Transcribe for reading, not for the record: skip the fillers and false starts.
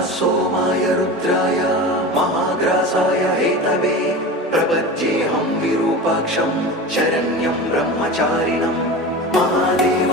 नमः सोमाय रुद्राय महाग्रासाय हेतवे प्रपद्येऽहं विरूपाक्षं शरण्यं ब्रह्मचारिणं महादेव